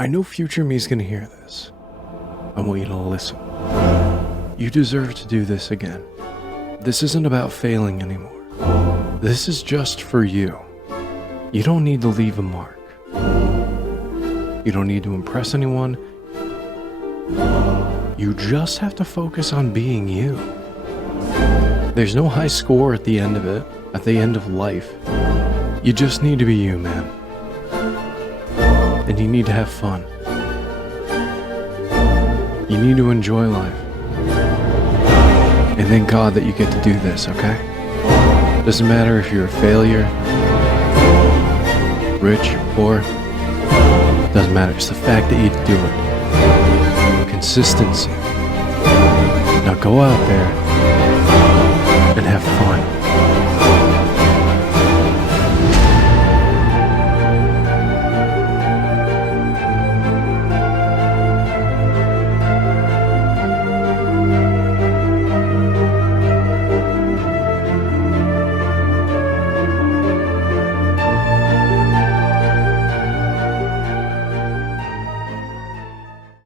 I know future me's gonna hear this. I want you to listen. You deserve to do this again. This isn't about failing anymore. This is just for you. You don't need to leave a mark. You don't need to impress anyone. You just have to focus on being you. There's no high score at the end of it, at the end of life. You just need to be you, man. And you need to have fun. You need to enjoy life. And thank God that you get to do this, okay? Doesn't matter if you're a failure, rich, poor. Doesn't matter. It's the fact that you do it. Consistency. Now go out there